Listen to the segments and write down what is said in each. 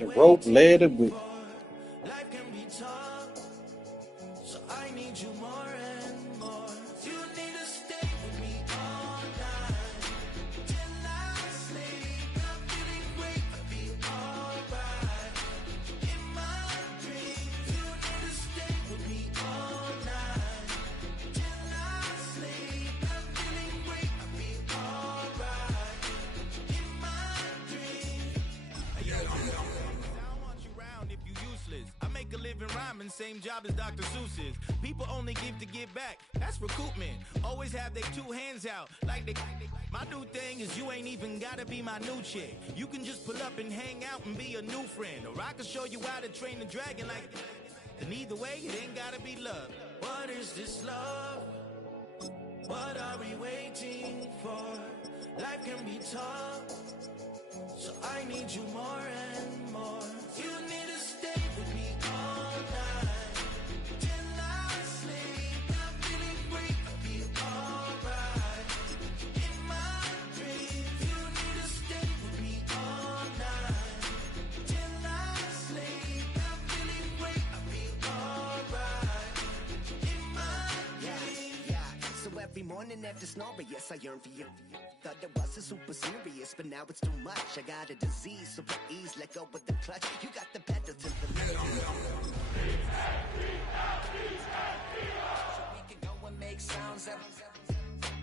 The rope led it with. Life can be tough, so I need you more and more. You need to stay with me all night till I sleep. I'm feeling great, I'll be alright. In my dreams, you need to stay with me all night till I sleep. I'm feeling great, I'll be alright. In my dreams. I make a living rhyming, same job as Dr. Seuss's. People only give to give back, that's recoupment. Always have their two hands out, like they. My new thing is you ain't even gotta be my new chick. You can just pull up and hang out and be a new friend. Or I can show you how to train the dragon like. And either way, it ain't gotta be love. What is this love? What are we waiting for? Life can be tough, so I need you more and more. You need to stay with me all night till I sleep. I'm feeling great, I'll be alright. In my dreams, you need to stay with me all night till I sleep. I'm feeling great, I'll be alright. In my dreams. Yeah. So every morning after snoring, yes, I yearn for you. Thought it wasn't super serious, but now it's too much. I got a disease, super ease, let go with the clutch. You got the pedal to the metal. So we can go and make sounds that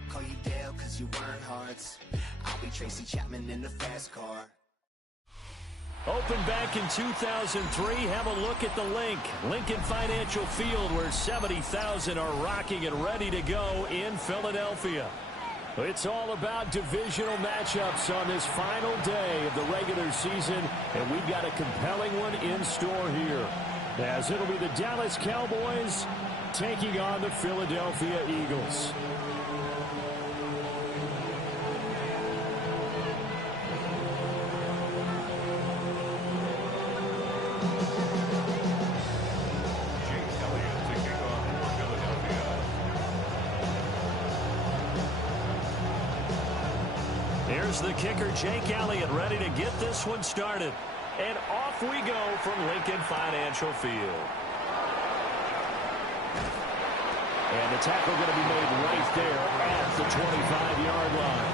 call you Dale, cause you weren't hearts. I'll be Tracy Chapman in the fast car. Opened back in 2003. Have a look at the link. Lincoln Financial Field, where 70,000 are rocking and ready to go in Philadelphia. It's all about divisional matchups on this final day of the regular season, and we've got a compelling one in store here, as it'll be the Dallas Cowboys taking on the Philadelphia Eagles. Here's the kicker, Jake Elliott, ready to get this one started. And off we go from Lincoln Financial Field. And the tackle going to be made right there at the 25-yard line.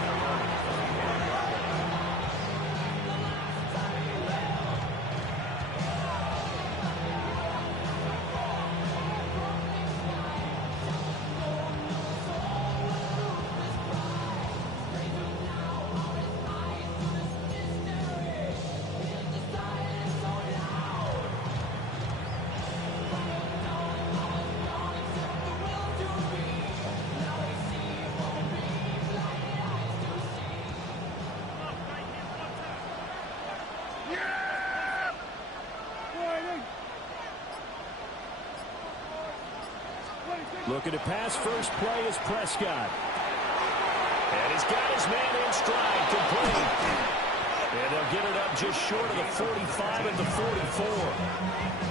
Looking to pass, first play is Prescott. And he's got his man in stride, complete. And they'll get it up just short of the 45 at the 44.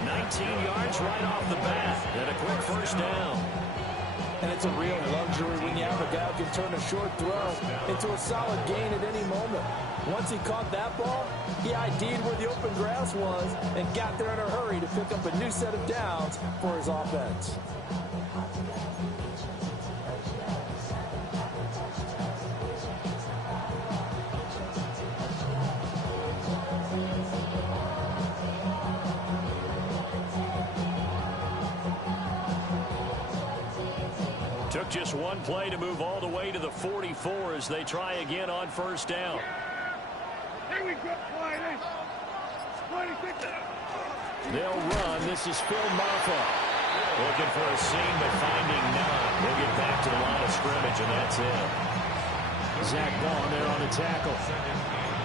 19 yards right off the bat, and a quick first down. And it's a real luxury when you have a guy who can turn a short throw into a solid gain at any moment. Once he caught that ball, he ID'd where the open grass was and got there in a hurry to pick up a new set of downs for his offense. Took just one play to move all the way to the 44 as they try again on first down. Here we go, They'll run. This is Phil Maffa. Looking for a seam, but finding none. We'll get back to the line of scrimmage, and that's it. Zach Bond there on the tackle.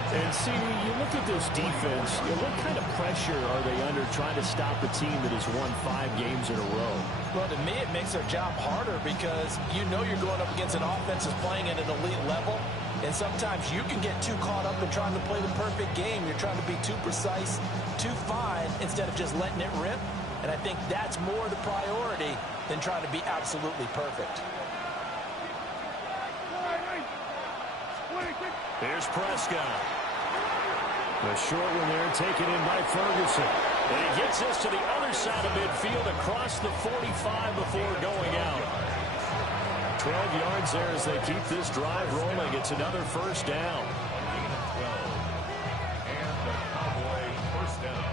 And see, you look at this defense, what kind of pressure are they under trying to stop a team that has won 5 games in a row? Well, to me, it makes their job harder because you know you're going up against an offense that's playing at an elite level. And sometimes you can get too caught up in trying to play the perfect game. You're trying to be too precise, too fine, instead of just letting it rip. And I think that's more the priority than trying to be absolutely perfect. Here's Prescott. The short one there taken in by Ferguson. And he gets this to the other side of midfield across the 45 before going out. 12 yards there as they keep this drive rolling. It's another first down. And the Cowboy first down.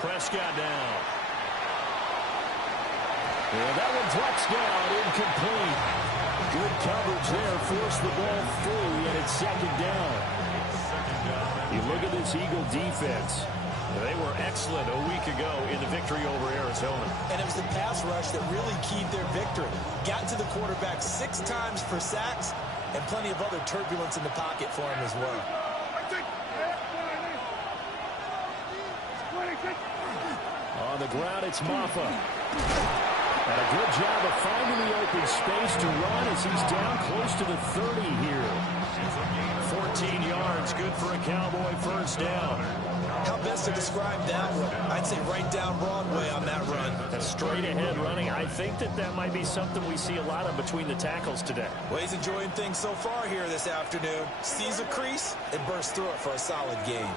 Prescott down. And that one drops down, incomplete. Good coverage there, forced the ball free, and it's second down. You look at this Eagle defense. They were excellent a week ago in the victory over Arizona. And it was the pass rush that really keyed their victory. Got to the quarterback 6 times for sacks, and plenty of other turbulence in the pocket for him as well. On the ground, it's Maffa. And a good job of finding the open space to run as he's down close to the 30 here. 14 yards, good for a Cowboy first down. How best to describe that one? I'd say right down Broadway on that run. A straight ahead running. I think that might be something we see a lot of between the tackles today. Well, he's enjoying things so far here this afternoon. Sees a crease and bursts through it for a solid gain.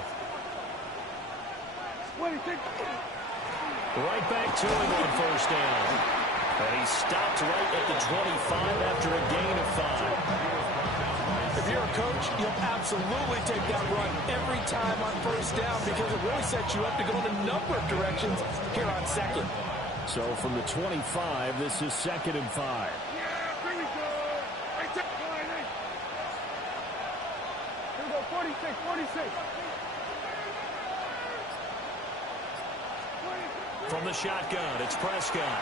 Right back to him on first down. And he stopped right at the 25 after a gain of 5. If you're a coach, you'll absolutely take that run every time on first down because it really sets you up to go in a number of directions here on second. So from the 25, this is 2nd and 5. Here we go, 46. From the shotgun, it's Prescott.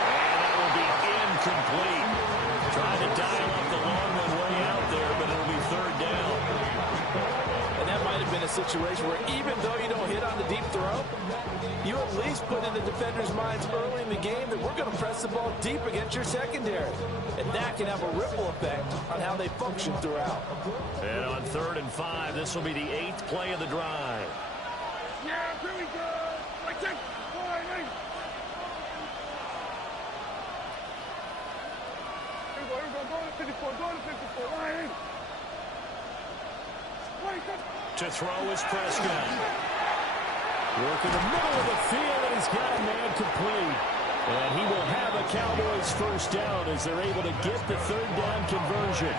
And that will be incomplete. Trying to dial up the long one way out there, but it'll be 3rd down. And that might have been a situation where even though you don't hit on the deep throw, you at least put in the defenders' minds early in the game that we're going to press the ball deep against your secondary. And that can have a ripple effect on how they function throughout. And on 3rd and 5, this will be the 8th play of the drive. Yeah, here we go. To throw is Prescott. Work in the middle of the field, and he's got a man complete. And he will have a Cowboys first down as they're able to get the 3rd down conversion.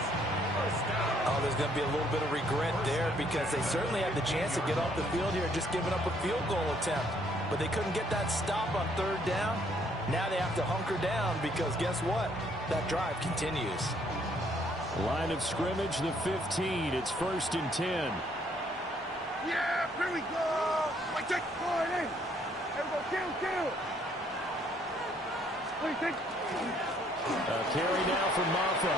Oh, there's going to be a little bit of regret there because they certainly had the chance to get off the field here just giving up a field goal attempt. But they couldn't get that stop on 3rd down. Now they have to hunker down because guess what? That drive continues. Line of scrimmage, the 15. It's 1st and 10. Yeah, here we go. Kill. A carry now from Maffa.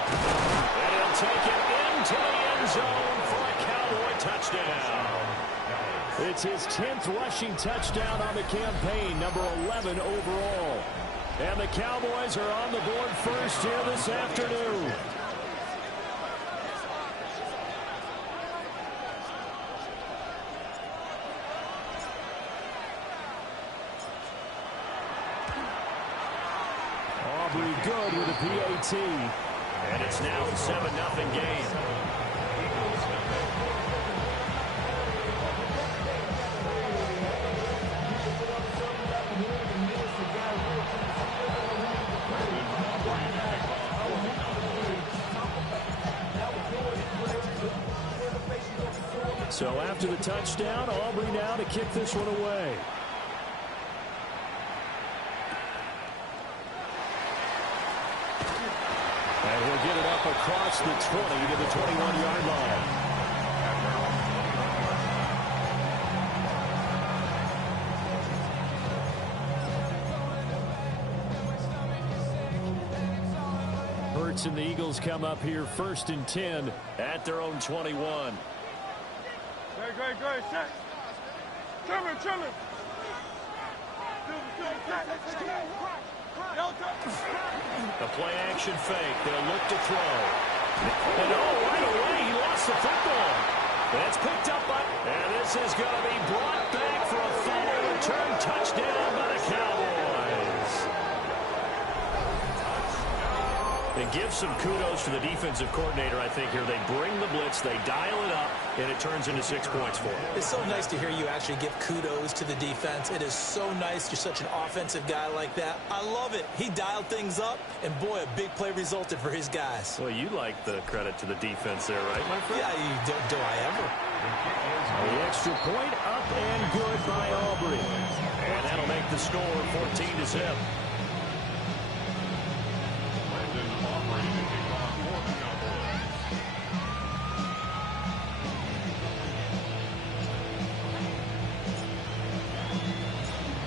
And he'll take it into the end zone for a Cowboy touchdown. It's his 10th rushing touchdown on the campaign, number 11 overall. And the Cowboys are on the board first here this afternoon. Aubrey good with a PAT. And it's now a 7-0 game. So after the touchdown, Aubrey now to kick this one away. And he'll get it up across the 20 to the 21-yard line. Hurts and the Eagles come up here 1st and 10 at their own 21. Great. Set. Chillin'. The play action fake. They'll look to throw. And right away he lost the football. That's picked up by. And this is going to be brought back And give some kudos to the defensive coordinator, I think, here. They bring the blitz, they dial it up, and it turns into 6 points for them. It's so nice to hear you actually give kudos to the defense. It is so nice. You're such an offensive guy like that. I love it. He dialed things up, and boy, a big play resulted for his guys. Well, you like the credit to the defense there, right, my friend? Yeah, do I ever? The extra point up and good by Aubrey. And that'll make the score 14-7.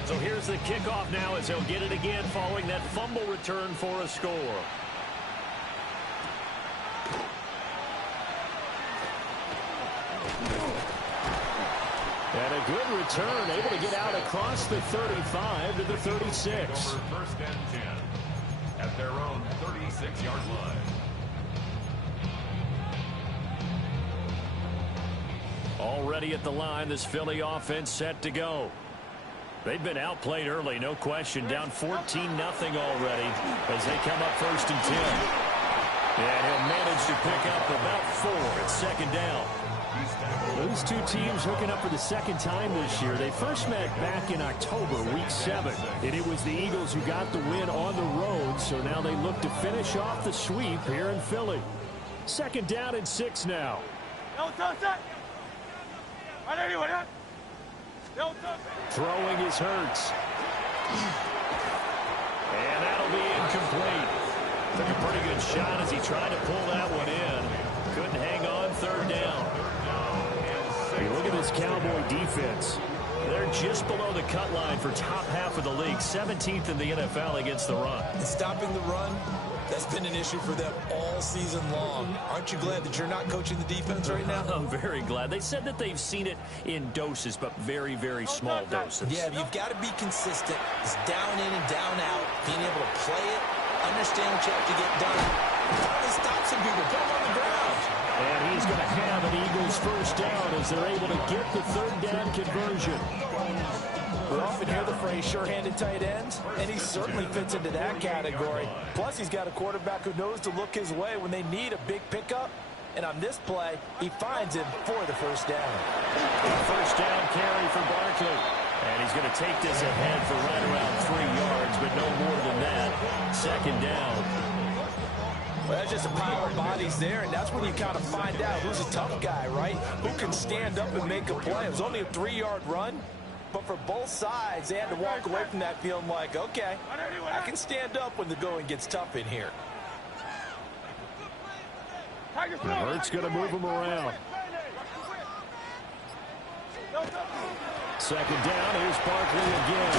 So here's the kickoff now as he'll get it again following that fumble return for a score. And a good return, able to get out across the 35 to the 36. First and 10 at their own 36-yard line. Already at the line, this Philly offense set to go. They've been outplayed early, no question. Down 14-0 already as they come up 1st and 10. And he'll manage to pick up about 4 at 2nd down. Those two teams hooking up for the 2nd time this year. They first met back in October, week 7. And it was the Eagles who got the win on the road. So now they look to finish off the sweep here in Philly. 2nd down and 6 now. Throwing is Hurts. And that'll be incomplete. Took a pretty good shot as he tried to pull that one in. Couldn't hang on. 3rd down. Hey, look at this Cowboy defense. They're just below the cut line for top half of the league. 17th in the NFL against the run. And stopping the run, that's been an issue for them all season long. Aren't you glad that you're not coaching the defense right now? I'm very glad. They said that they've seen it in doses, but very, very small doses. Yeah, you've got to be consistent. It's down in and down out. Being able to play it, understand what you have to get done. Finally stop some people. Put them on the ground. And he's going to have an Eagles 1st down as they're able to get the 3rd down conversion. We often hear the phrase sure-handed tight ends, and he certainly fits into that category. Plus, he's got a quarterback who knows to look his way when they need a big pickup. And on this play, he finds him for the 1st down. A 1st down carry for Barkley. And he's going to take this ahead for right around 3 yards, but no more than that. 2nd down. Well, that's just a pile of bodies there, and that's when you kind of find out who's a tough guy, right? Who can stand up and make a play. It was only a 3-yard run, but for both sides, they had to walk away from that feeling like, okay, I can stand up when the going gets tough in here. And Hurts going to move him around. 2nd down, here's Barkley again.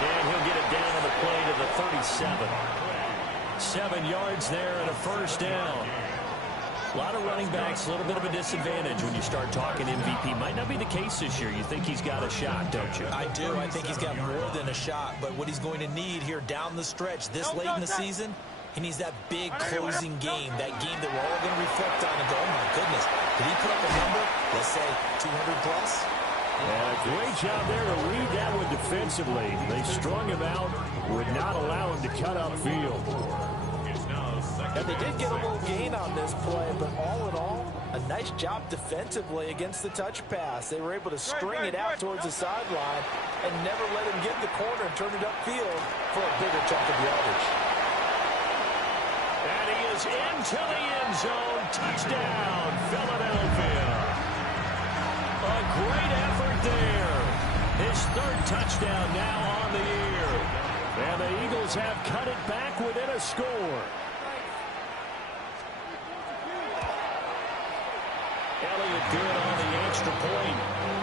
And he'll get it down on the play to the 37. 7 yards there and a 1st down. A lot of running backs, a little bit of a disadvantage when you start talking MVP. Might not be the case this year. You think he's got a shot, don't you? I do. I think he's got more than a shot. But what he's going to need here down the stretch this late in the season, he needs that big closing game, that game that we're all going to reflect on and go, oh, my goodness, did he put up a number, let's say 200 plus? And a great job there to read that one defensively. They strung him out, would not allow him to cut upfield. And they did get a little gain on this play, but all in all, a nice job defensively against the touch pass. They were able to string it out towards the sideline and never let him get in the corner and turn it upfield for a bigger chunk of yardage. And he is into the end zone. Touchdown, Philadelphia. A great effort there. His 3rd touchdown now on the year. And the Eagles have cut it back within a score. Elliott good on the extra point.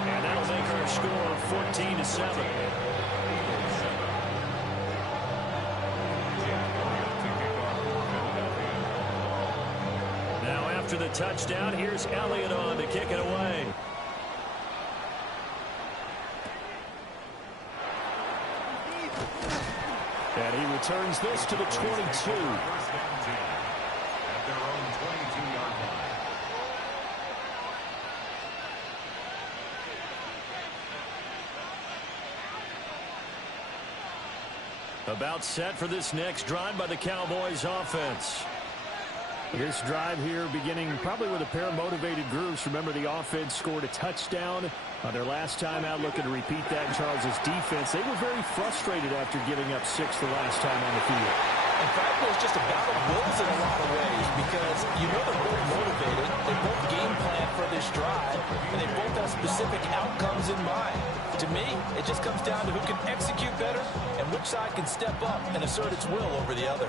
And that'll make our score 14-7. Now after the touchdown, here's Elliott on to kick it away. And he returns this to the 22. About set for this next drive by the Cowboys offense. This drive here beginning probably with a pair of motivated groups. Remember, the offense scored a touchdown on their last time out, looking to repeat that in Charles' defense. They were very frustrated after giving up 6 the last time on the field. In fact, it was just a battle of wills in a lot of ways because you know they're both motivated. They both game plan for this drive, and they both have specific outcomes in mind. To me, it just comes down to who can execute better and which side can step up and assert its will over the other.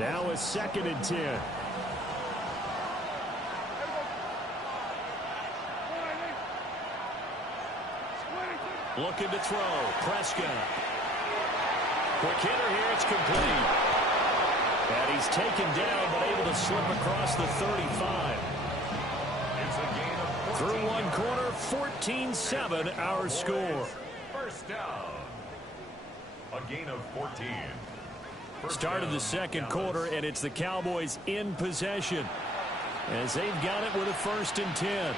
Now a 2nd and 10. Looking to throw. Prescott. Quick hitter here. It's complete. And he's taken down, but able to slip across the 35. It's a gain of 14. Through one quarter, 14-7 our score. First down. A gain of 14. Start of the second quarter, and it's the Cowboys in possession as they've got it with a 1st and 10.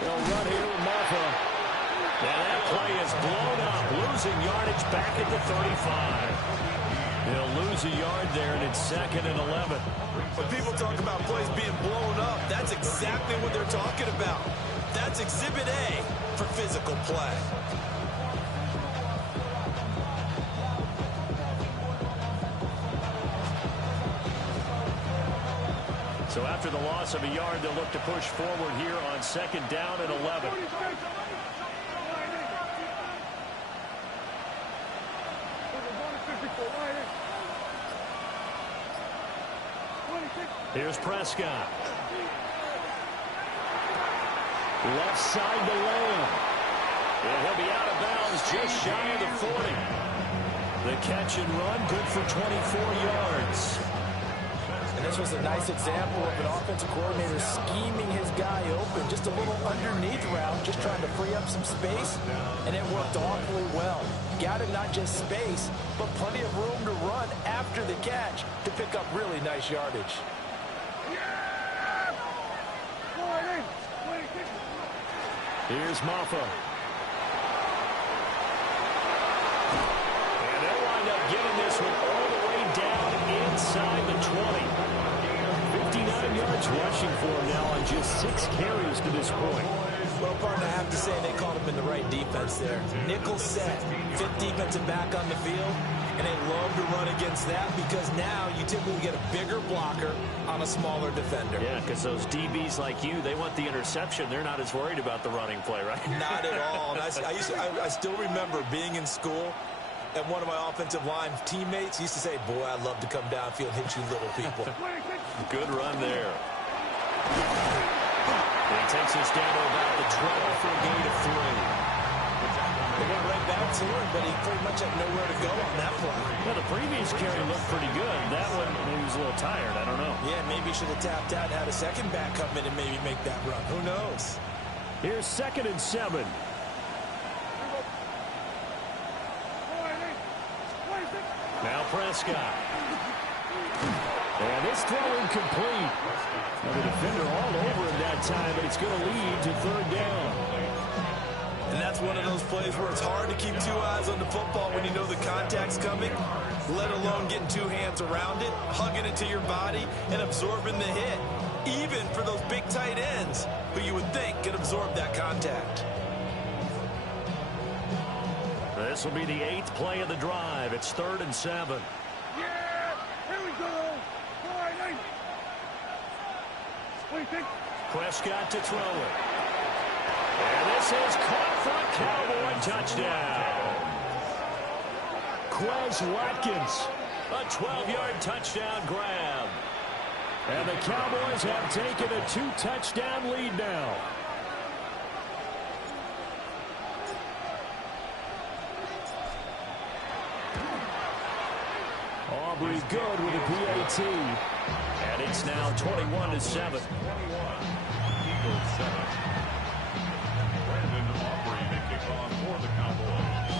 They'll run here with Martha. And that play is blown up, losing yardage back at the 35. They'll lose a yard there, and it's 2nd and 11. When people talk about plays being blown up, that's exactly what they're talking about. That's Exhibit A for physical play. So after the loss of a yard, they'll look to push forward here on 2nd down and 11. Here's Prescott. Left side to Lamb. And he'll be out of bounds just shy of the 40. The catch and run, good for 24 yards. And this was a nice example of an offensive coordinator scheming his guy open. Just a little underneath route, just trying to free up some space, and it worked awfully well. Got him not just space, but plenty of room to run after the catch to pick up really nice yardage. Here's Maffa. And they'll wind up getting this one all the way down inside the 20. 59 yards rushing for him now on just 6 carries to this point. Well, partner, I have to say they caught him in the right defense there. Nickel set, 5th defensive back on the field, and they love to run against that because now you typically get a bigger blocker on a smaller defender. Yeah, because those DBs like you, they want the interception. They're not as worried about the running play, right? Not at all. And I still remember being in school, and one of my offensive line teammates used to say, boy, I'd love to come downfield and hit you little people. Good run there. And he takes us down to about the 12 for a gain of 3. They went right back to him, but he pretty much had nowhere to go on that play. Well, the previous carry looked pretty good. That one, maybe he was a little tired. I don't know. Yeah, maybe he should have tapped out and had a second back come in and maybe make that run. Who knows? Here's 2nd and 7. Now Prescott. And this throw incomplete. Now the defender all over him that time, but it's going to lead to 3rd down. And that's one of those plays where it's hard to keep 2 eyes on the football when you know the contact's coming, let alone getting 2 hands around it, hugging it to your body, and absorbing the hit. Even for those big tight ends who you would think could absorb that contact. This will be the 8th play of the drive. It's 3rd and 7. Yeah, here we go. Prescott to throw it. And this is caught for a Cowboy touchdown. Quez Watkins, a 12-yard touchdown grab. And the Cowboys have taken a 2-touchdown lead now. Aubrey good with a PAT. And it's now 21-7. Eagles 7. Brandon Aubrey to kick off for the Cowboys.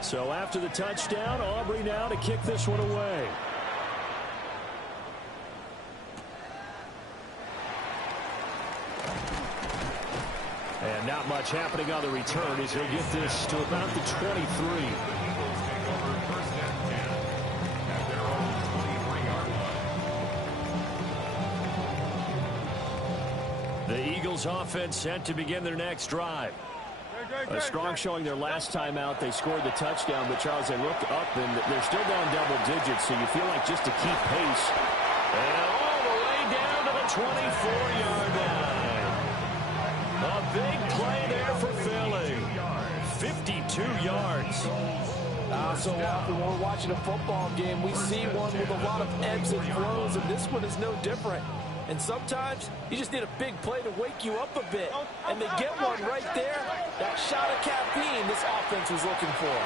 So after the touchdown, Aubrey now to kick this one away. And not much happening on the return as he'll get this to about the 23. The Eagles take over first and 10 at their own 23-yard line. The Eagles offense set to begin their next drive. A strong showing their last time out. They scored the touchdown, but Charles, they looked up and they're still down double digits, so you feel like just to keep pace. And all the way down to the 24-yard line. A big play there for Philly. 52 yards. So often when we're watching a football game, we see one with a lot of ebbs and flows, and this one is no different. And sometimes you just need a big play to wake you up a bit. And they get one right there. That shot of caffeine this offense was looking for.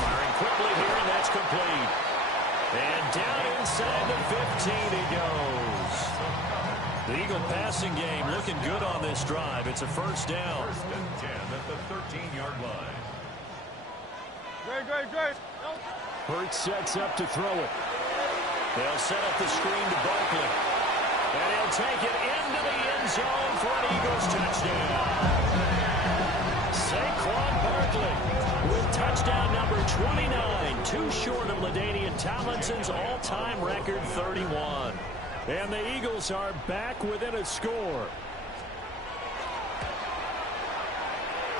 Firing quickly here, and that's complete. And down inside the 15 he goes. The Eagle passing game looking good on this drive. It's a first down. First and 10 at the 13-yard line. Great. Hurts sets up to throw it. They'll set up the screen to Barkley. And he'll take it into the end zone for an Eagles touchdown. Saquon Barkley with touchdown number 29. Too short of LaDainian Tomlinson's all-time record 31. And the Eagles are back within a score.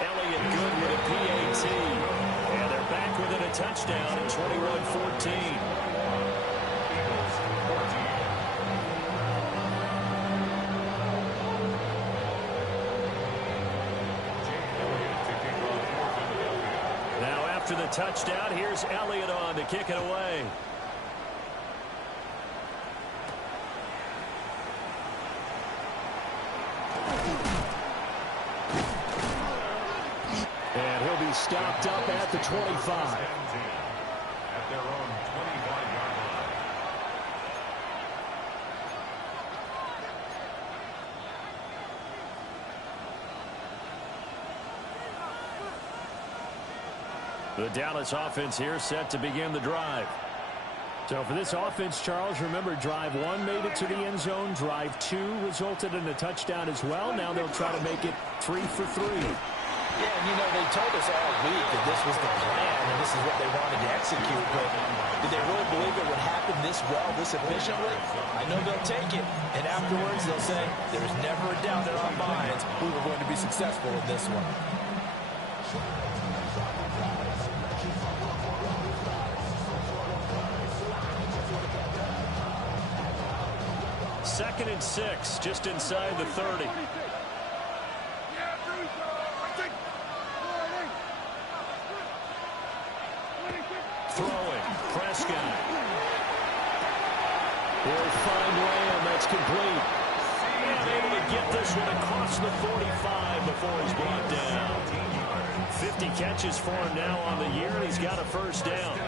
Elliott good with a PAT. And they're back within a touchdown at 21-14. Now after the touchdown, here's Elliott on to kick it away. And he'll be stopped up at the 25. At their own 25-yard line. The Dallas offense here set to begin the drive. So for this offense, Charles, remember drive 1 made it to the end zone. Drive 2 resulted in a touchdown as well. Now they'll try to make it 3 for 3. Yeah, and they told us all week that this was the plan and this is what they wanted to execute, but did they really believe it would happen this well, this efficiently? I know they'll take it, and afterwards they'll say, there was never a doubt in our minds we were going to be successful in this one. Second and 6, just inside the 30. Throwing, Prescott. Will find Lamb, that's complete. And able to get this one across the 45 before he's brought down. 50 catches for him now on the year, and he's got a first down.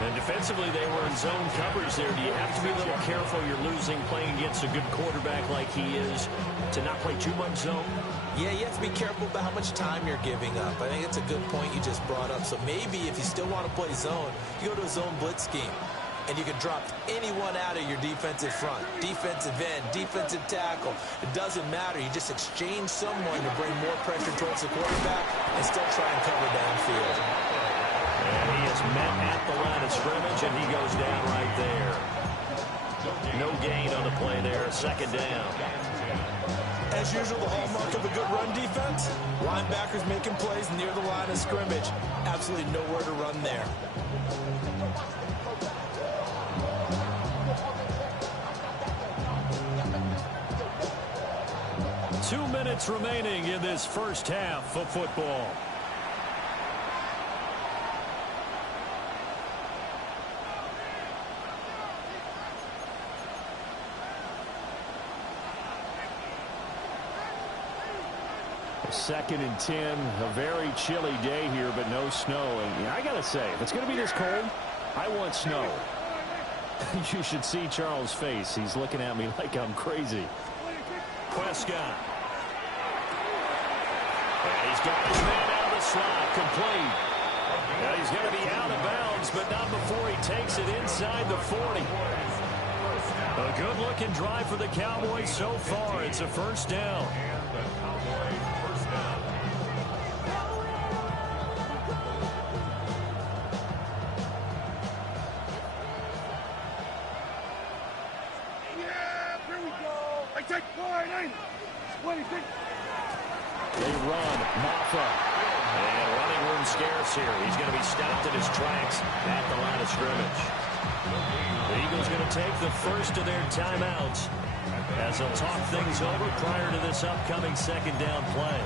And defensively, they were in zone coverage there. Do you have to be a little careful? You're losing, playing against a good quarterback like he is, to not play too much zone? Yeah, you have to be careful about how much time you're giving up. I think it's a good point you just brought up. So maybe if you still want to play zone, you go to a zone blitz scheme. And you can drop anyone out of your defensive front. Defensive end, defensive tackle. It doesn't matter. You just exchange someone to bring more pressure towards the quarterback and still try and cover downfield. And he is met at the line of scrimmage, and he goes down right there. No gain on the play there. Second down. As usual, the hallmark of a good run defense, linebackers making plays near the line of scrimmage. Absolutely nowhere to run there. Two minutes remaining in this first half of football. 2nd and 10, a very chilly day here, but no snow. And I got to say, if it's going to be this cold, I want snow. You should see Charles' face. He's looking at me like I'm crazy. Prescott. And he's got his man out of the slot, complete. Now he's going to be out of bounds, but not before he takes it inside the 40. A good-looking drive for the Cowboys so far. It's a first down. They run. Maffa. And running room scarce here. He's going to be stopped in his tracks at the line of scrimmage. The Eagles going to take the first of their timeouts as they'll talk things over prior to this upcoming second down play.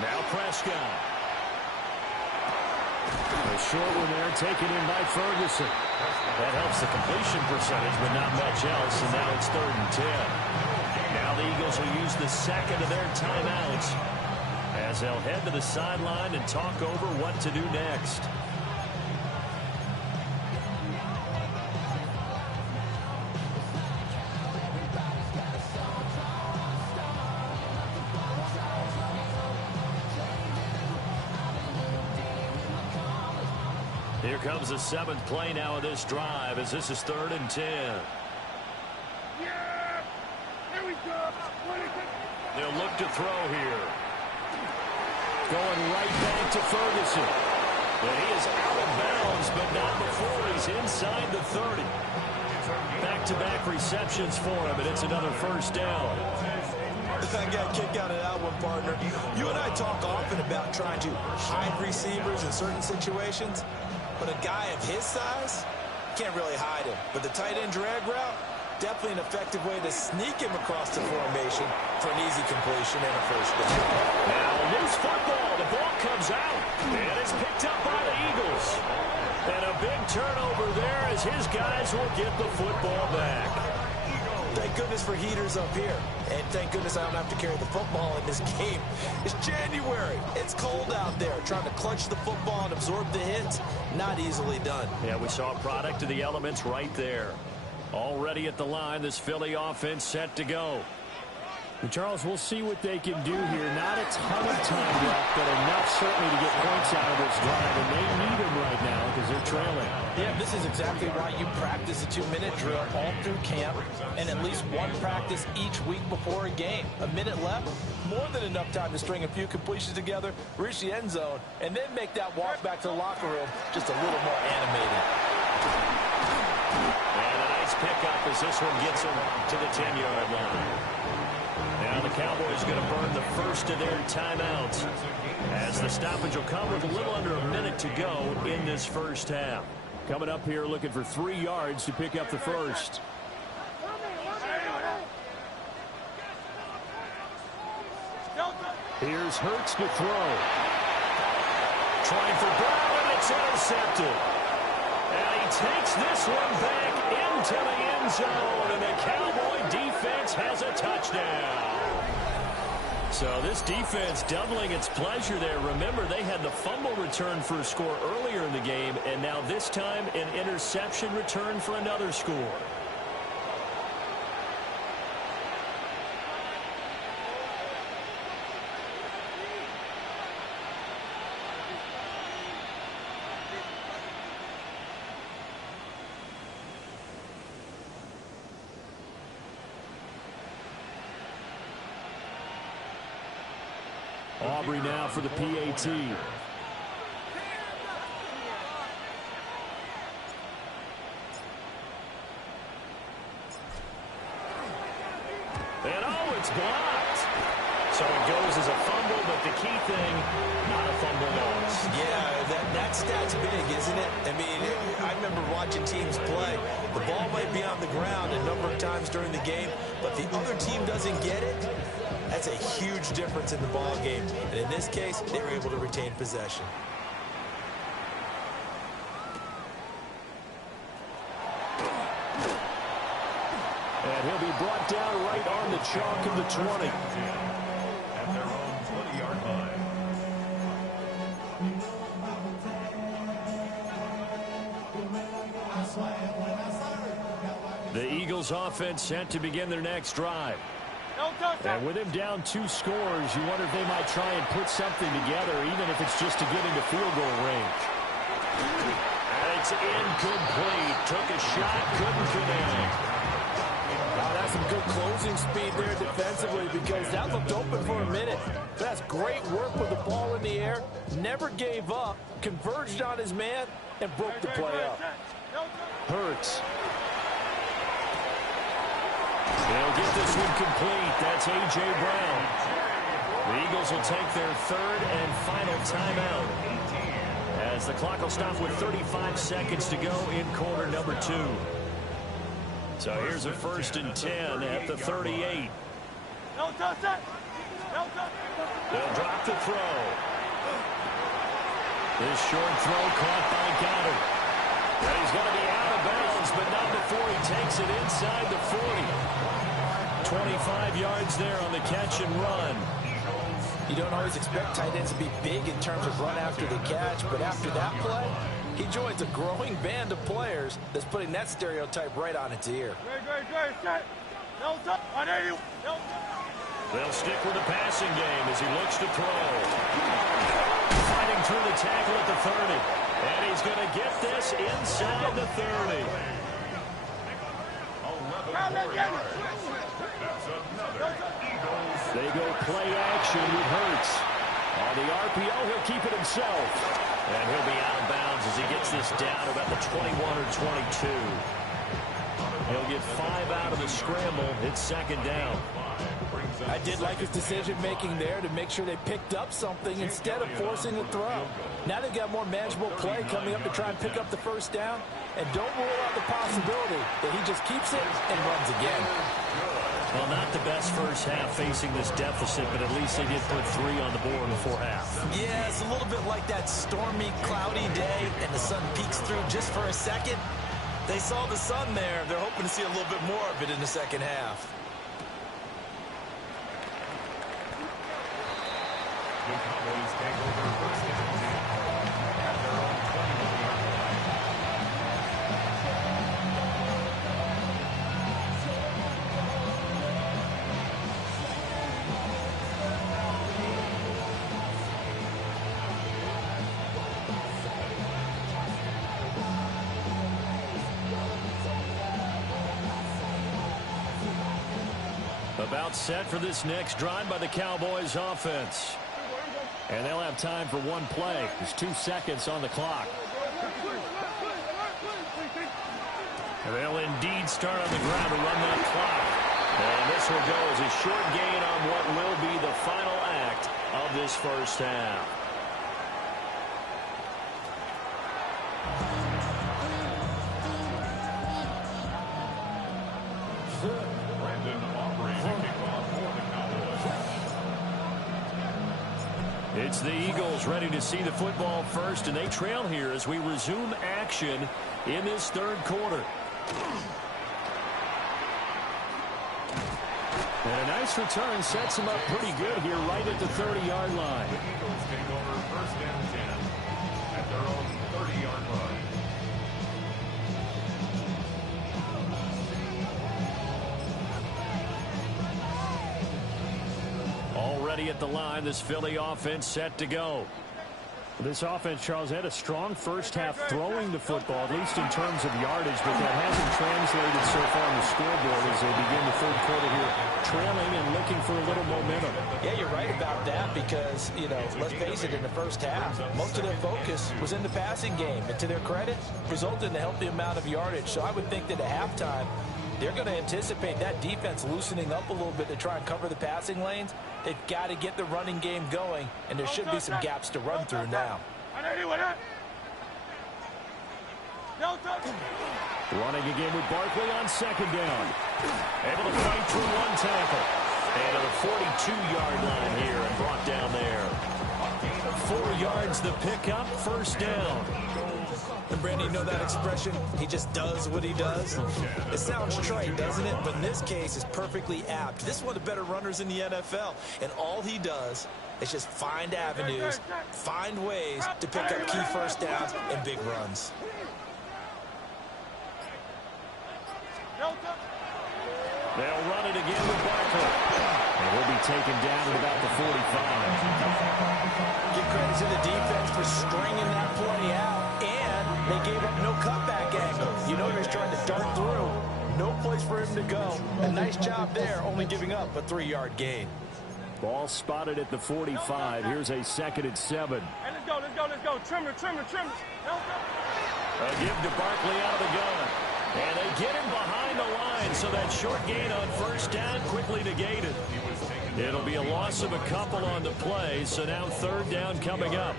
Now Prescott. A short one there taken in by Ferguson. That helps the completion percentage, but not much else, and now it's 3rd and 10. Now the Eagles will use the second of their timeouts as they'll head to the sideline and talk over what to do next. Here comes the 7th play now of this drive as this is 3rd and 10. Yeah! Here we go! They'll look to throw here. Going right back to Ferguson. And he is out of bounds, but not before he's inside the 30. Back-to-back receptions for him, and it's another first down. I got kicked out of that one, partner. You and I talk often about trying to hide receivers in certain situations. But a guy of his size, can't really hide him. But the tight end drag route, definitely an effective way to sneak him across the formation for an easy completion and a first down. Now, loose football. The ball comes out, and it's picked up by the Eagles. And a big turnover there as his guys will get the football back. Thank goodness for heaters up here. And thank goodness I don't have to carry the football in this game. It's January. It's cold out there. Trying to clutch the football and absorb the hits, not easily done. Yeah, we saw a product of the elements right there. Already at the line, this Philly offense set to go. And Charles, we'll see what they can do here. Not a ton of time left, but enough certainly to get points out of this drive. And they need them right now because they're trailing. Yeah, this is exactly why you practice a 2-minute drill all through camp and at least one practice each week before a game. A minute left, more than enough time to string a few completions together, reach the end zone, and then make that walk back to the locker room just a little more animated. And a nice pickup as this one gets them to the 10-yard line. Now the Cowboys going to burn the first of their timeouts as the stoppage will come with a little under a minute to go in this first half. Coming up here looking for 3 yards to pick up the first. Here's Hurts to throw. Trying for Brown, and it's intercepted. And he takes this one back into the end zone, and the Cowboy defense has a touchdown. So this defense doubling its pleasure there. Remember, they had the fumble return for a score earlier in the game, and now this time an interception return for another score. Aubrey now for the PAT. And oh, it's blocked. So it goes as a fumble, but the key thing, not a fumble loss. Yeah, that stat's big, isn't it? I mean, I remember watching teams play. The ball might be on the ground a number of times during the game, but the other team doesn't get it. That's a huge difference in the ball game. And in this case, they were able to retain possession. And he'll be brought down right on the chalk of the 20. At their own 20-yard line. The Eagles offense set to begin their next drive. And with him down 2 scores, you wonder if they might try and put something together, even if it's just to get into field goal range. And it's incomplete. Took a shot, couldn't connect. Wow, that's some good closing speed there defensively because that looked open for a minute. That's great work with the ball in the air. Never gave up, converged on his man, and broke the play up. Hurts. They'll get this one complete. That's A.J. Brown. The Eagles will take their 3rd and final timeout as the clock will stop with 35 seconds to go in quarter number 2. So here's a 1st and 10 at the 38. They'll drop the throw. This short throw caught by Goddard. And he's going to be out of bounds, but not before he takes it inside the 40. 25 yards there on the catch and run. You don't always expect tight ends to be big in terms of run after the catch, but after that play, he joins a growing band of players that's putting that stereotype right on its ear. They'll stick with the passing game as he looks to throw. Fighting through the tackle at the 30. And he's going to get this inside the 30. They go play action with Hurts. On the RPO, he'll keep it himself. And he'll be out of bounds as he gets this down about the 21 or 22. He'll get 5 out of the scramble. It's 2nd down. I did like his decision-making there to make sure they picked up something instead of forcing the throw. Now they've got more manageable play coming up to try and pick up the 1st down. And don't rule out the possibility that he just keeps it and runs again. Well, not the best first half facing this deficit, but at least they did put 3 on the board before half. Yeah, it's a little bit like that stormy, cloudy day, and the sun peeks through just for a second. They saw the sun there. They're hoping to see a little bit more of it in the 2nd half. The Cowboys take over 1st and 10 at their own 21-yard About set for this next drive by the Cowboys offense. And they'll have time for one play. There's 2 seconds on the clock. And they'll indeed start on the ground to run that clock. And this will go as a short gain on what will be the final act of this first half. It's the Eagles ready to see the football first, and they trail here as we resume action in this 3rd quarter. And a nice return sets them up pretty good here right at the 30-yard line. The Eagles take over 1st and 10 at their own 30-yard line. Already at the line, this Philly offense set to go. This offense, Charles, had a strong first half throwing the football, at least in terms of yardage, but that hasn't translated so far on the scoreboard as they begin the 3rd quarter here, trailing and looking for a little momentum. Yeah, you're right about that because, let's face it, in the first half, most of their focus was in the passing game. And to their credit, resulted in a healthy amount of yardage. So I would think that at halftime, they're going to anticipate that defense loosening up a little bit to try and cover the passing lanes. They've got to get the running game going, and there should be some gaps to run through now. Running again with Barkley on second down. Able to fight through one tackle. And to the 42-yard line here and brought down there. 4 yards the pickup, first down. And Brandon, you know that expression? He just does what he does. It sounds trite, doesn't it? But in this case, it's perfectly apt. This is one of the better runners in the NFL. And all he does is just find avenues, find ways to pick up key first downs and big runs. They'll run it again with Barkley. And he'll be taken down at about the 45. Give credit to the defense for stringing that play out, and they gave up no cutback angle. You know they're trying to dart through. No place for him to go. A nice job there, only giving up a 3-yard gain. Ball spotted at the 45. Here's a 2nd and 7. Hey, let's go. Trimmer. A give to Barkley out of the gun. And they get him behind the line, so that short gain on first down quickly negated. It'll be a loss of a couple on the play, so now 3rd down coming up.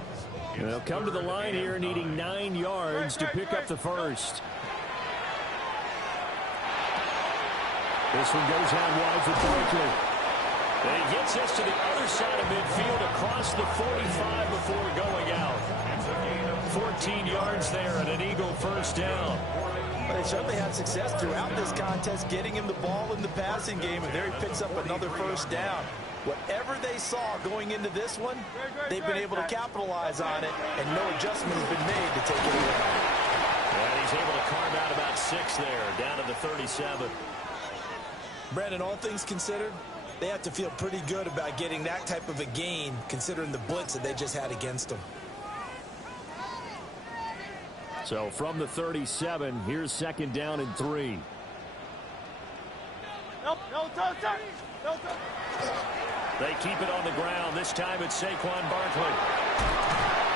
They'll come to the line here needing 9 yards to pick up the first. This one goes out wide for Barkley. And he gets us to the other side of midfield across the 45 before going out. 14 yards there and an Eagle first down. They certainly had success throughout this contest getting him the ball in the passing game, and there he picks up another first down. Whatever they saw going into this one, they've been able to capitalize on it, and no adjustment has been made to take it away. And he's able to carve out about 6 there, down to the 37. Brandon, all things considered, they have to feel pretty good about getting that type of a gain, considering the blitz that they just had against them. So from the 37, here's 2nd down and 3. They keep it on the ground. This time it's Saquon Barkley.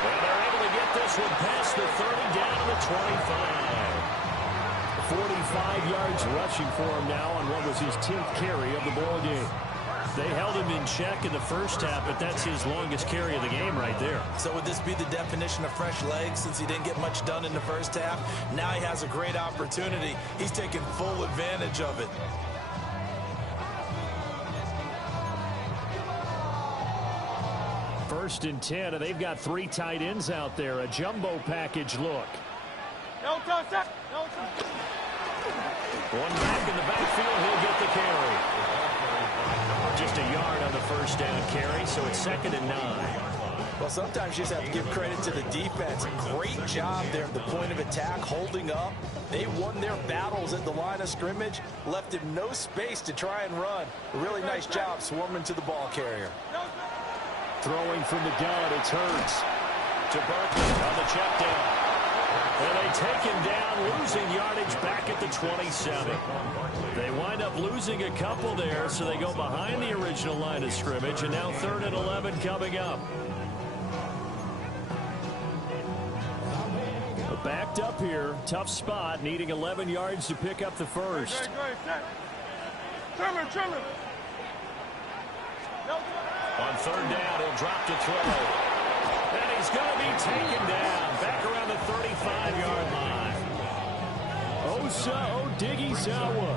And they're able to get this one past the 30, down to the 25. 45 yards rushing for him now on what was his 10th carry of the ball game. They held him in check in the first half, but that's his longest carry of the game right there. So would this be the definition of fresh legs since he didn't get much done in the first half? Now he has a great opportunity. He's taking full advantage of it. First and 10, and they've got 3 tight ends out there. A jumbo package look. No touch. One back in the backfield, he'll get the carry. Just a yard on the first down carry, so it's 2nd and 9. Well, sometimes you just have to give credit to the defense. Great job there at the point of attack, holding up. They won their battles at the line of scrimmage, left him no space to try and run. A really nice job swarming to the ball carrier. Throwing from the gun, it's Hurts to Barkley on the check down. And they take him down, losing yardage back at the 27. They wind up losing a couple there, so they go behind the original line of scrimmage, and now 3rd and 11 coming up. Backed up here, tough spot, needing 11 yards to pick up the first. Trimmer. On 3rd down, he'll drop to throw. And he's going to be taken down back around the 35-yard line. Osa Odighizuwa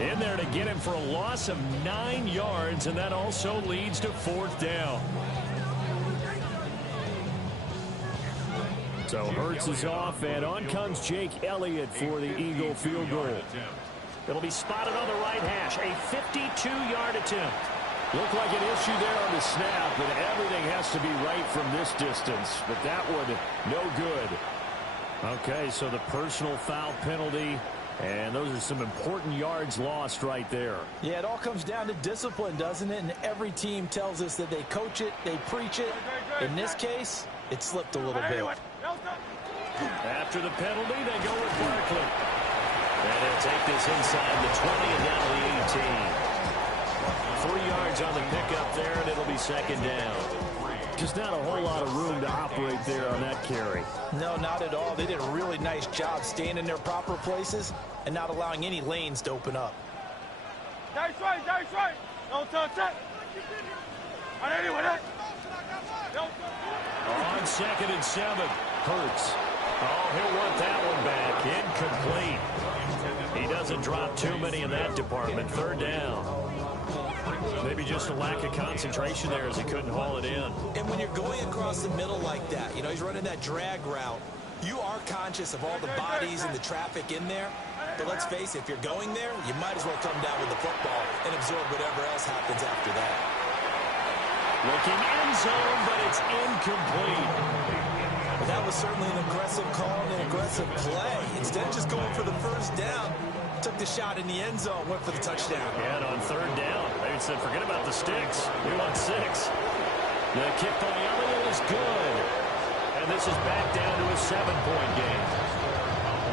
in there to get him for a loss of 9 yards, and that also leads to 4th down. So Hurts is off, and on comes Jake Elliott for the Eagle field goal. It'll be spotted on the right hash, a 52-yard attempt. Looked like an issue there on the snap, but everything has to be right from this distance. But that one, no good. Okay, so the personal foul penalty, and those are some important yards lost right there. Yeah, it all comes down to discipline, doesn't it? And every team tells us that they coach it, they preach it. In this case, it slipped a little bit. After the penalty, they go with Barkley. And they'll take this inside the 20 and down to the 18. 3 yards on the pickup there, and it'll be 2nd down. Just not a whole lot of room to operate there on that carry. No, not at all. They did a really nice job staying in their proper places and not allowing any lanes to open up. That's right. Don't touch that. On 2nd and 7, Hurts. Oh, he'll want that one back. Incomplete. He doesn't drop too many in that department. 3rd down. Maybe just a lack of concentration there as he couldn't haul it in. And when you're going across the middle like that, he's running that drag route, you are conscious of all the bodies and the traffic in there. But let's face it, if you're going there, you might as well come down with the football and absorb whatever else happens after that. Looking end zone, but it's incomplete. Well, that was certainly an aggressive call and an aggressive play. Instead of just going for the 1st down, took the shot in the end zone, went for the touchdown. And on 3rd down, they said, forget about the sticks. We want 6. The kick by Elliott is good. And this is back down to a 7-point game.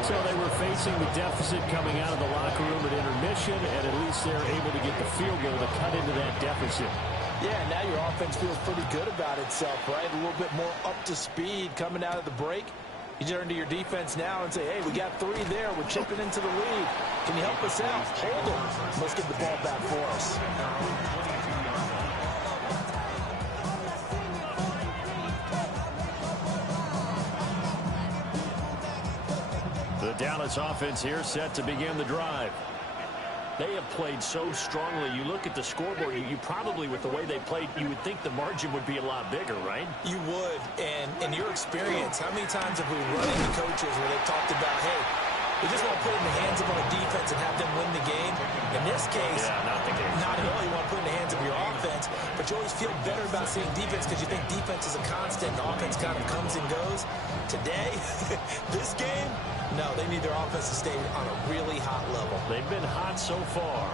So they were facing the deficit coming out of the locker room at intermission, and at least they're able to get the field goal to cut into that deficit. Yeah, now your offense feels pretty good about itself, right? A little bit more up to speed coming out of the break. You turn to your defense now and say, hey, we got 3 there. We're chipping into the lead. Can you help us out? Hold them. Let's get the ball back for us. The Dallas offense here set to begin the drive. They have played so strongly. You look at the scoreboard, you probably, with the way they played, you would think the margin would be a lot bigger, right? You would. And in your experience, how many times have we run into coaches where they've talked about, hey, we just want to put it in the hands of our defense and have them win the game? In this case, not the case. Not at all. You want to put it in the hands of your offense, but you always feel better about seeing defense because you think defense is a constant and offense kind of comes and goes. Today, this game, no, they need their offense to stay on a really hot level. They've been hot so far.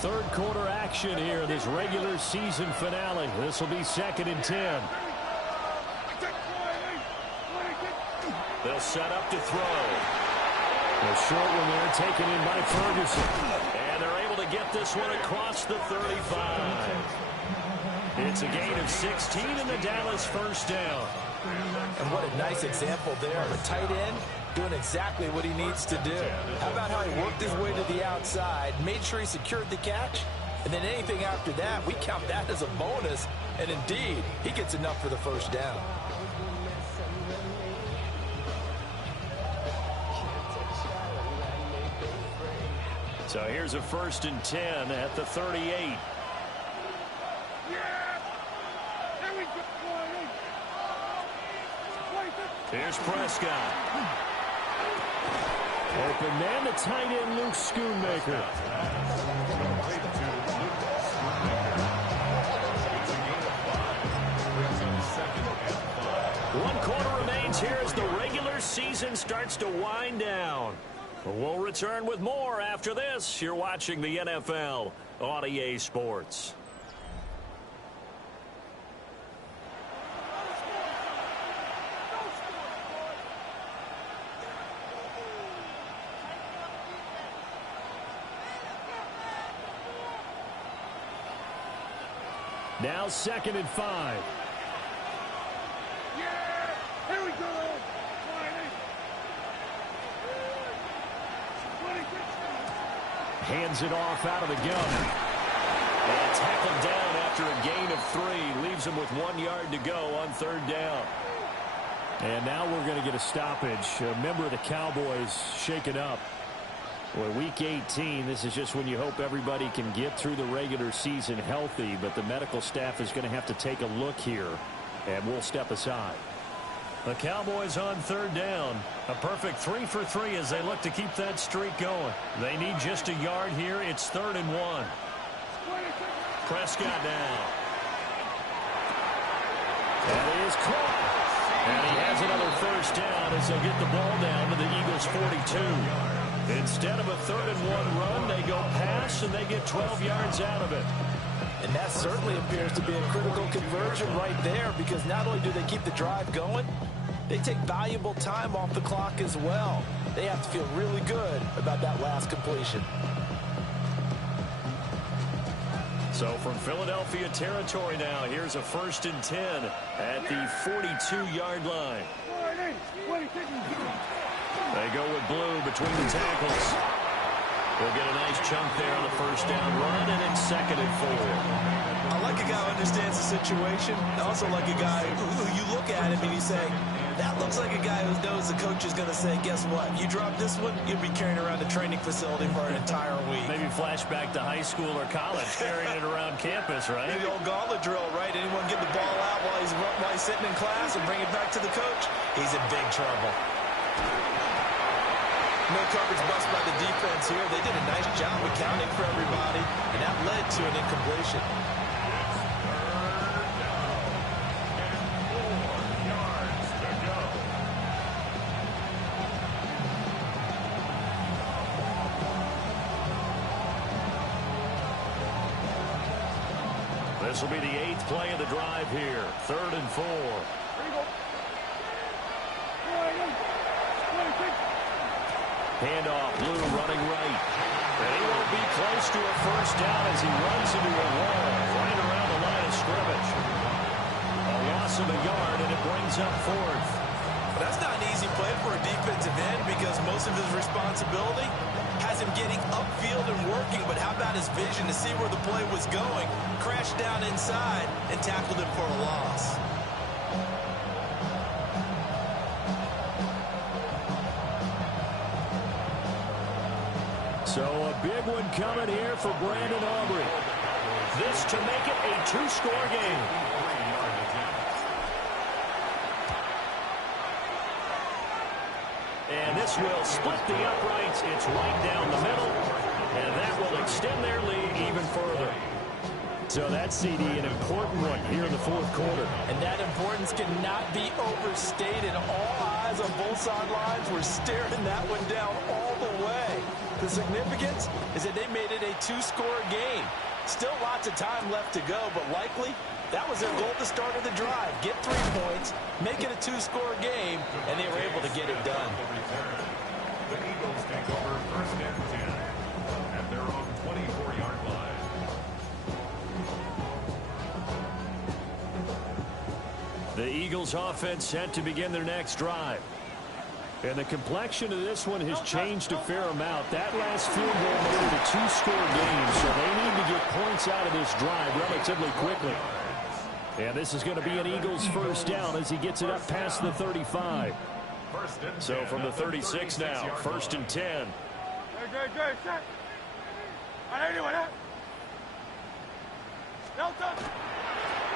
3rd quarter action here, this regular season finale. This will be 2nd and 10. They'll set up to throw. A short one there taken in by Ferguson. And they're able to get this one across the 35. It's a gain of 16 and the Dallas 1st down. And what a nice example there. The tight end doing exactly what he needs to do. How about how he worked his way to the outside, made sure he secured the catch, and then anything after that, we count that as a bonus. And indeed, he gets enough for the 1st down. So here's a 1st and 10 at the 38. Here's Prescott. Open man, the tight end, Luke Schoonmaker. One quarter remains here as the regular season starts to wind down. We'll return with more after this. You're watching the NFL on EA Sports. Now 2nd and 5. Here we go. Hands it off out of the gun. And tackled down after a gain of 3. Leaves him with 1 yard to go on 3rd down. And now we're going to get a stoppage. A member of the Cowboys shaken up. Well, week 18, this is just when you hope everybody can get through the regular season healthy, but the medical staff is going to have to take a look here, and we'll step aside. The Cowboys on 3rd down. A perfect 3 for 3 as they look to keep that streak going. They need just a yard here. It's 3rd and 1. Prescott now. That is caught. And he has another 1st down as they'll get the ball down to the Eagles' 42. Instead of a 3rd and 1 run, they go pass and they get 12 yards out of it. And that certainly appears to be a critical conversion right there, because not only do they keep the drive going, they take valuable time off the clock as well. They have to feel really good about that last completion. So from Philadelphia territory now, here's a 1st and 10 at the 42-yard line. They go with blue between the tackles. They'll get a nice chunk there on the first down run, and it's 2nd and 4. I like a guy who understands the situation. I also like a guy who you look at him and you say, that looks like a guy who knows the coach is going to say, guess what? You drop this one, you'll be carrying around the training facility for an entire week. Maybe flashback to high school or college, carrying it around campus, right? The old gauntlet drill, right? Anyone get the ball out while he's sitting in class and bring it back to the coach? He's in big trouble. No coverage bust by the defense here. They did a nice job accounting for everybody, and that led to an incompletion. This will be the 8th play of the drive here. 3rd and 4. Handoff, Blue running right. And he won't be close to a first down as he runs into a wall right around the line of scrimmage. A loss of a yard, and it brings up 4th. But that's not an easy play for a defensive end because most of his responsibility has him getting upfield and working, but how about his vision to see where the play was going, crashed down inside, and tackled him for a loss. So a big one coming here for Brandon Aubrey. This to make it a 2-score game. And this will split the uprights. It's right down the middle. And that will extend their lead even further. So that's, CD, an important one here in the 4th quarter. And that importance cannot be overstated. All eyes on both sidelines were staring that one down all the way. The significance is that they made it a 2-score game. Still lots of time left to go, but likely that was their goal at the start of the drive. Get 3 points, make it a 2-score game, and they were able to get it done. The Eagles take over 1st and 10 at their own 24-yard line. The Eagles offense set to begin their next drive. And the complexion of this one has changed a fair amount. That last field goal made it a 2-score game, so they need to get points out of this drive relatively quickly. And this is going to be an Eagles first down as he gets it up past the 35. So from the 36 now, 1st and 10.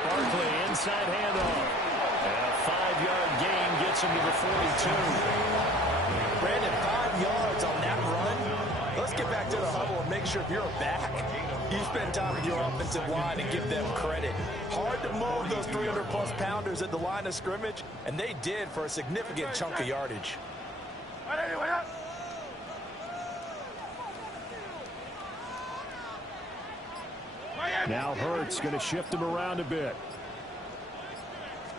Barkley inside handoff. And a 5-yard gain gets him to the 42. Brandon, 5 yards on that run. Let's get back to the huddle and make sure if you're back, you spend time with your offensive line and give them credit. Hard to move those 300-plus pounders at the line of scrimmage, and they did for a significant chunk of yardage. Now Hurts going to shift him around a bit.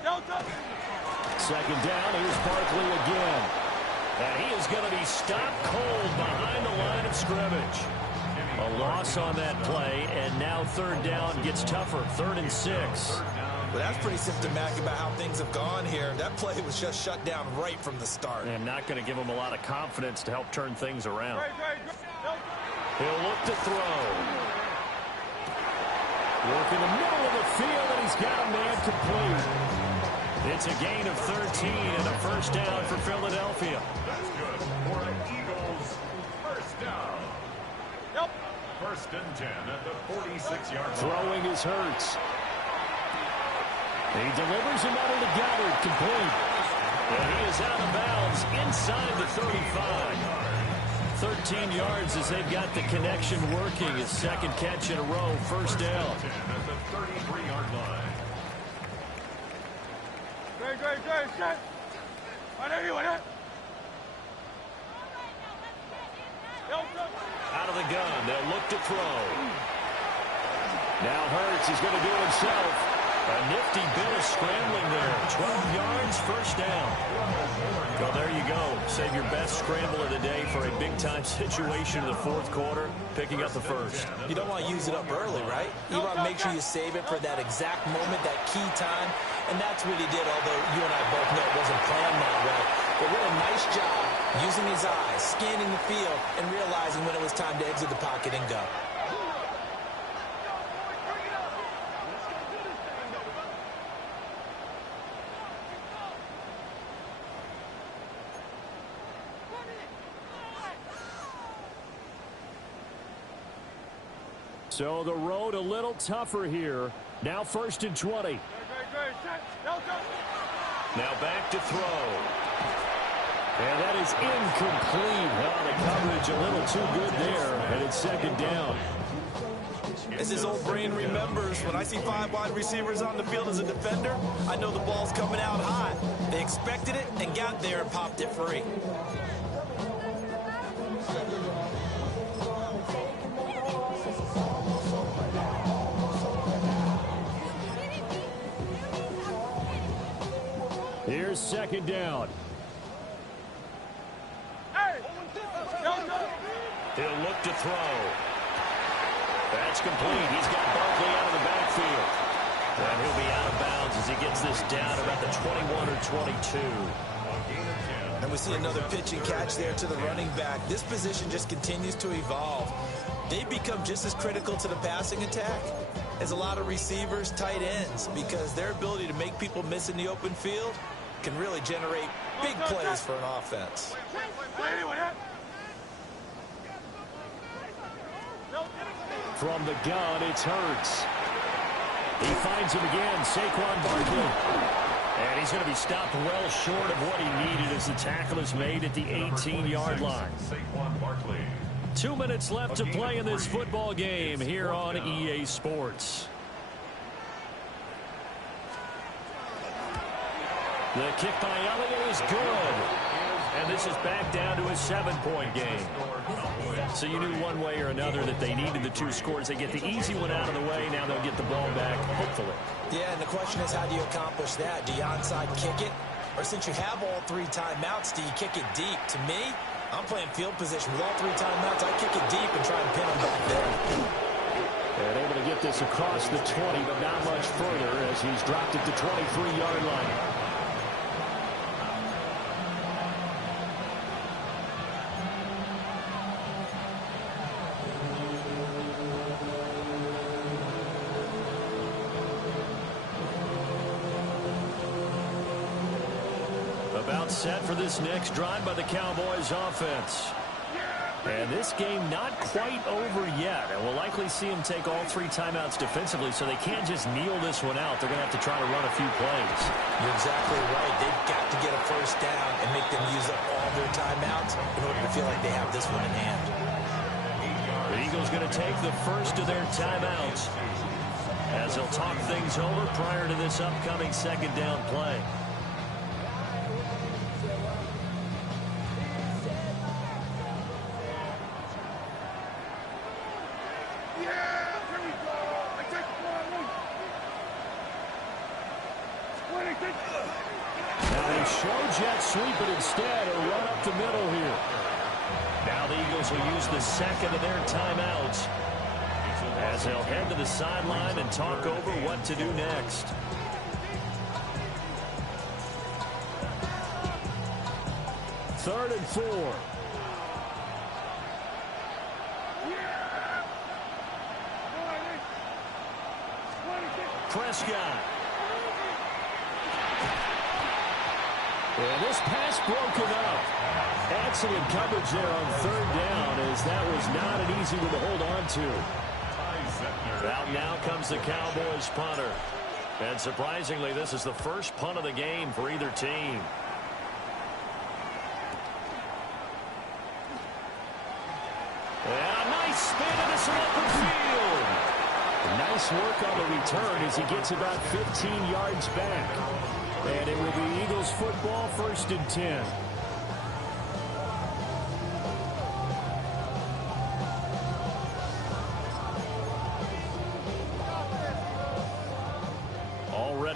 2nd down, here's Barkley again. And he is going to be stopped cold behind the line of scrimmage. A loss on that play, and now 3rd down gets tougher, 3rd and 6. Well, that's pretty symptomatic about how things have gone here. That play was just shut down right from the start. And not going to give him a lot of confidence to help turn things around. He'll look to throw. Work in the middle of the field, and he's got a man complete. It's a gain of 13 and a first down for Philadelphia. That's good for the Eagles. First down. Yep. 1st and 10 at the 46-yard line. Throwing is Hurts. He delivers another to Goddard, complete. And he is out of bounds inside the 35. 13 yards as they've got the connection working. His 2nd catch in a row, first down. At the 33-yard line. Great, set. Out of the gun, they'll look to throw. Now Hurts is going to do it himself. A nifty bit of scrambling there. 12 yards, first down. Well, there you go. Save your best scramble of the day for a big-time situation in the fourth quarter, picking up the first. You don't want to use it up early, right? You want to make sure you save it for that exact moment, that key time, and that's what he did, although you and I both know it wasn't planned that way. But what a nice job using his eyes, scanning the field, and realizing when it was time to exit the pocket and go. So the road a little tougher here. Now 1st and 20. Now back to throw. And that is incomplete. Oh, the coverage a little too good there. And it's 2nd down. As his old brain remembers, when I see 5 wide receivers on the field as a defender, I know the ball's coming out high. They expected it and got there and popped it free. Here's 2nd down. He'll look to throw. That's complete. He's got Barkley out of the backfield. And he'll be out of bounds as he gets this down about the 21 or 22. And we see another pitch and catch there to the running back. This position just continues to evolve. They become just as critical to the passing attack as a lot of receivers, tight ends, because their ability to make people miss in the open field can really generate big plays for an offense. From the gun, it's Hurts. He finds him again, Saquon Barkley. And he's going to be stopped well short of what he needed as the tackle is made at the 18-yard line. 2 minutes left to play in this football game here on EA Sports. The kick by Elliott is good. And this is back down to a 7-point game. So you knew one way or another that they needed the 2 scores. They get the easy one out of the way. Now they'll get the ball back, hopefully. Yeah, and the question is, how do you accomplish that? Do you onside kick it? Or since you have all 3 timeouts, do you kick it deep? To me, I'm playing field position. With all 3 timeouts, I kick it deep and try and pin them back there. And able to get this across the 20, but not much further as he's dropped at the 23-yard line. About set for this next drive by the Cowboys offense. And this game not quite over yet. And we'll likely see them take all 3 timeouts defensively, so they can't just kneel this one out. They're going to have to try to run a few plays. You're exactly right. They've got to get a first down and make them use up all their timeouts in order to feel like they have this one in hand. The Eagles going to take the first of their timeouts as they'll talk things over prior to this upcoming 2nd down play. Now they show jet sweep, but instead a run up the middle here. Now the Eagles will use the 2nd of their timeouts as they'll head to the sideline and talk over what to do next. Third and 4. Prescott. And this pass broken up. Excellent coverage there on 3rd down, as that was not an easy one to hold on to. Out now comes the Cowboys punter. And surprisingly, this is the first punt of the game for either team. And a nice spin into some open field. Nice work on the return as he gets about 15 yards back. And it will be Eagles football, 1st and 10.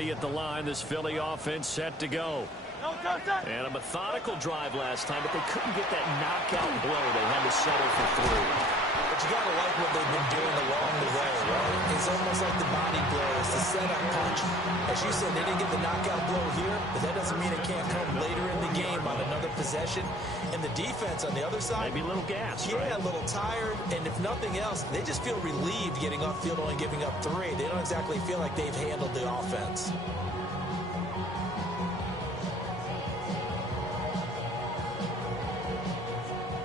ready at the line. This Philly offense set to go. No touch. And a methodical drive last time, but they couldn't get that knockout blow. They had to settle for 3. But you got to like what they've been doing along the way, right? It's almost like the body blows, the setup punch. As you said, they didn't get the knockout blow here, but that doesn't mean it can't come later in the game on another possession. And the defense on the other side, maybe a little gas, yeah, right? a little tired. And if nothing else, they just feel relieved getting off field, only giving up 3. They don't exactly feel like they've handled the offense.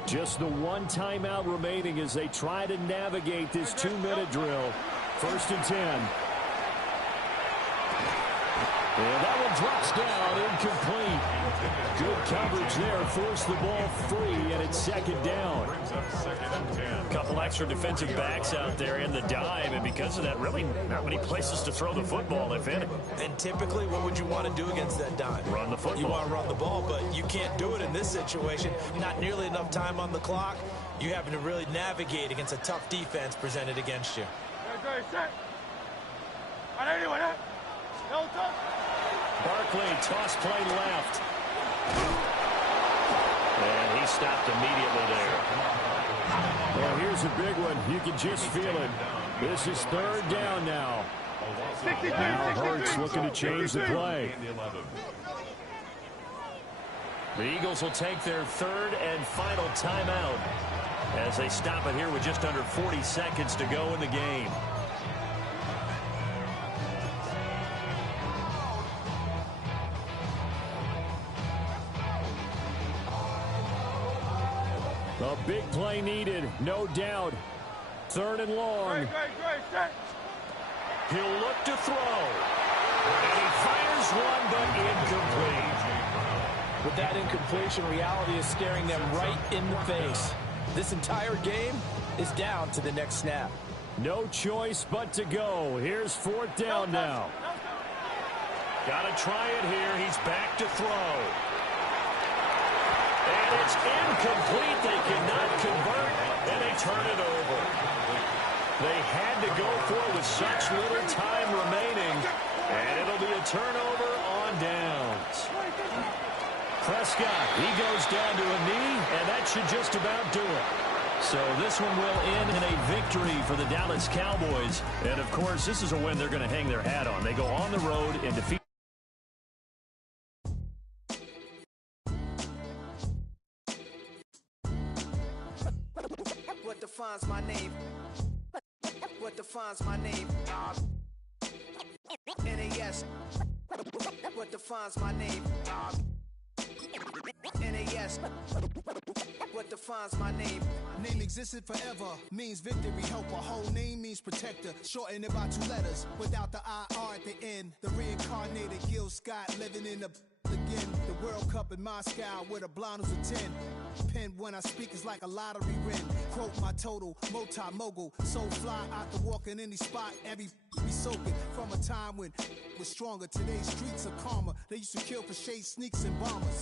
Just the one timeout remaining as they try to navigate this 2-minute drill. 1st and 10. And that one drops down, incomplete. Good coverage there, forced the ball free, and it's 2nd down. A couple extra defensive backs out there in the dime, and because of that, really not many places to throw the football, if any. And typically, what would you want to do against that dime? Run the football. You want to run the ball, but you can't do it in this situation. Not nearly enough time on the clock. You having to really navigate against a tough defense presented against you. No touch. Barkley, toss play left. And he stopped immediately there. Well, here's a big one. You can just feel it. This is 3rd down now. Now Hurts looking to change the play. The Eagles will take their 3rd and final timeout as they stop it here with just under 40 seconds to go in the game. A big play needed, no doubt. 3rd and long. He'll look to throw. And he fires one, but incomplete. With that incompletion, reality is staring them right in the face. This entire game is down to the next snap. No choice but to go. Here's 4th down now. Got to try it here. He's back to throw. And it's incomplete. They cannot convert, and they turn it over. They had to go for it with such little time remaining, and it'll be a turnover on downs. Prescott, he goes down to a knee, and that should just about do it. So this one will end in a victory for the Dallas Cowboys. And, of course, this is a win they're going to hang their hat on. They go on the road and defeat. What defines my name? What defines my name? NAS. What defines my name? NAS. What defines my name? Name existed forever, means victory, helper. Whole name means protector. Shorten it by 2 letters, without the IR at the end. The reincarnated Gil Scott living in the again. The World Cup in Moscow with a blind who's a 10. Pen when I speak is like a lottery win. Quote my total, multi-mogul. So fly out to walk in any spot. Every be soaking from a time when was stronger. Today's streets are calmer. They used to kill for shade sneaks and bombers.